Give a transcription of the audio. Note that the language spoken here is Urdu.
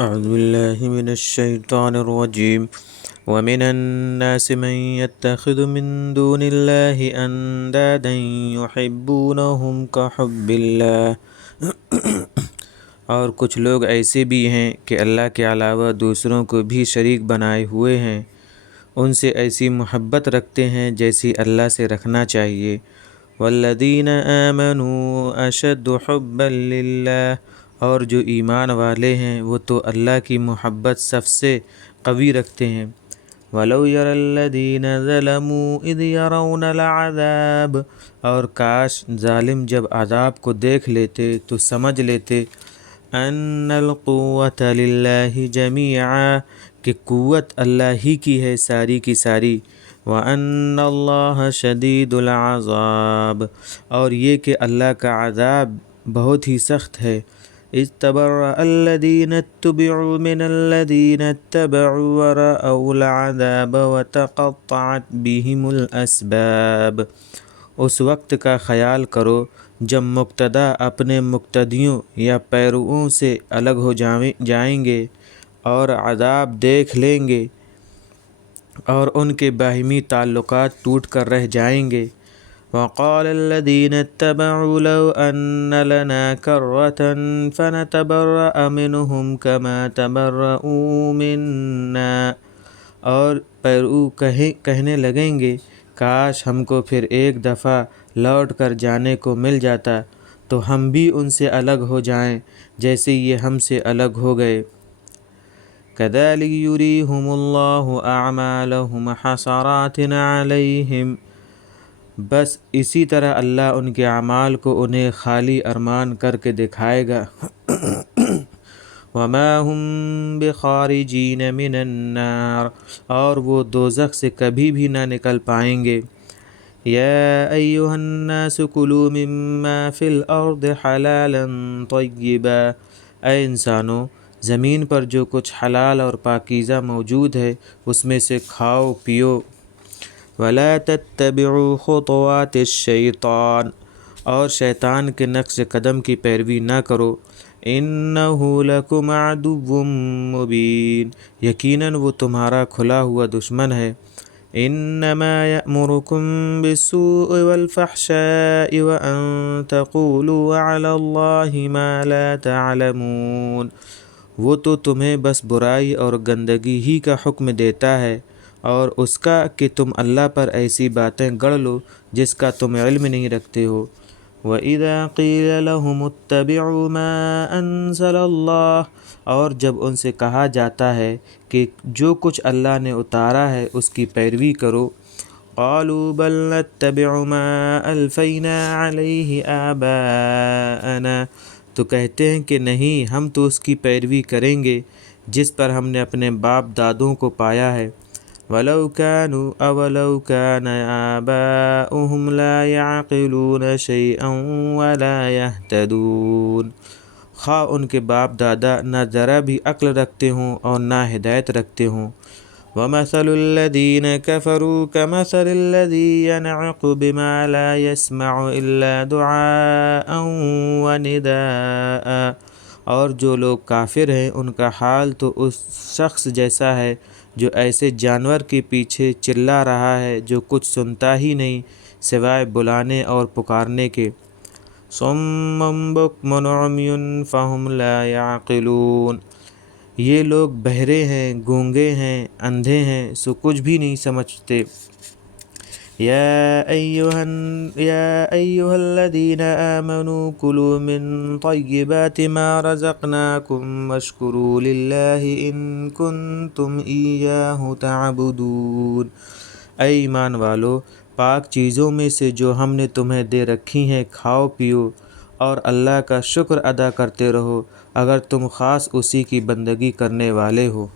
أعوذ بالله من الشيطان الرجيم ومن الناس من يتخذ من دون الله أندادا يحبونهم كحب الله اور کچھ لوگ ایسے بھی ہیں کہ اللہ کے علاوہ دوسروں کو بھی شریک بنائے ہوئے ہیں، ان سے ایسی محبت رکھتے ہیں جیسی اللہ سے رکھنا چاہیے۔ والذین آمنوا اشد حبا للہ، اور جو ایمان والے ہیں وہ تو اللہ کی محبت سب سے قوی رکھتے ہیں۔ وَلَوْ يَرَى الَّذِينَ ظَلَمُوا إِذْ يَرَوْنَ الْعَذَابَ، اور کاش ظالم جب عذاب کو دیکھ لیتے تو سمجھ لیتے أَنَّ الْقُوَّةَ لِلَّهِ جَمِيعًا، کہ قوت اللہ ہی کی ہے ساری کی ساری۔ وَأَنَّ اللَّهَ شَدِيدُ الْعَذَابِ، اور یہ کہ اللہ کا عذاب بہت ہی سخت ہے۔ إِذْ تَبَرَّأَ الَّذِينَ اتُّبِعُوا مِنَ الَّذِينَ اتَّبَعُوا وَرَأَوُا الْعَذَابَ وَتَقَطَّعَتْ بِهِمُ الْأَسْبَابُ۔ اس وقت کا خیال کرو جب مقتدی اپنے مقتدیوں یا پیروؤں سے الگ ہو جائیں گے اور عذاب دیکھ لیں گے اور ان کے باہمی تعلقات ٹوٹ کر رہ جائیں گے۔ وقال الذين اتبعوا لو أن لنا كرة فنتبرأ منهم كما تبرؤوا منا، اور پیرو کہنے لگیں گے کاش ہم کو پھر ایک دفعہ لوٹ کر جانے کو مل جاتا تو ہم بھی ان سے الگ ہو جائیں جیسے یہ ہم سے الگ ہو گئے۔ كذلك يريهم الله أعمالهم حسرات عليهم، بس اسی طرح اللہ ان کے اعمال کو انہیں خالی ارمان کر کے دکھائے گا۔ وما هم بخارجین من النار، اور وہ دوزخ سے کبھی بھی نہ نکل پائیں گے۔ یا ایہا الناس کلوا مما فی الارض حلالا طیبا، اے انسانو زمین پر جو کچھ حلال اور پاکیزہ موجود ہے اس میں سے کھاؤ پیو۔ ولا تتبعوا خطوات الشیطان، اور شیطان کے نقش قدم کی پیروی نہ کرو۔ انہ لکم عدو مبین، یقیناً وہ تمہارا کھلا ہوا دشمن ہے۔ انما یأمرکم بالسوء والفحشاء وان تقولوا علی اللہ ما لا تعلمون، وہ تو تمہیں بس برائی اور گندگی ہی کا حکم دیتا ہے اور اس کا کہ تم اللہ پر ایسی باتیں گڑھ لو جس کا تم علم نہیں رکھتے ہو۔ وَإِذَا قِيلَ لَهُمُ اتَّبِعُوا مَا أَنزَلَ اللَّهُ، اور جب ان سے کہا جاتا ہے کہ جو کچھ اللہ نے اتارا ہے اس کی پیروی کرو، قَالُوا بَلْ نَتَّبِعُ مَا أَلْفَيْنَا عَلَيْهِ آبَاءَنَا، تو کہتے ہیں کہ نہیں ہم تو اس کی پیروی کریں گے جس پر ہم نے اپنے باپ دادوں کو پایا ہے۔ وَلَوْ كَانُوا أَوَلَوْ كَانَ آبَاؤُهُمْ لَا يَعْقِلُونَ شَيْئًا وَلَا يَهْتَدُونَ، خواہ ان کے باپ دادا نہ ذرا بھی عقل رکھتے ہوں اور نہ ہدایت رکھتے ہوں۔ وَمَثَلُ الَّذِينَ كَفَرُوا كَمَثَلِ الَّذِي يَنْعِقُ بِمَا لَا يَسْمَعُ إِلَّا دُعَاءً وَنِدَاءً، اور جو لوگ کافر ہیں ان کا حال تو اس شخص جیسا ہے جو ایسے جانور کے پیچھے چلا رہا ہے جو کچھ سنتا ہی نہیں سوائے بلانے اور پکارنے کے۔ صُمٌّ بُکْمٌ عُمْیٌ فَهُمْ لَا يَعْقِلُونَ، یہ لوگ بہرے ہیں، گونگے ہیں، اندھے ہیں سو کچھ بھی نہیں سمجھتے۔ یا ایہا الذین آمنوا کلوا من طیبات ما رزقناکم واشکروا للہ ان کنتم ایاہ تعبدون، اے ایمان والو پاک چیزوں میں سے جو ہم نے تمہیں دے رکھی ہیں کھاؤ پیو اور اللہ کا شکر ادا کرتے رہو اگر تم خاص اسی کی بندگی کرنے والے ہو۔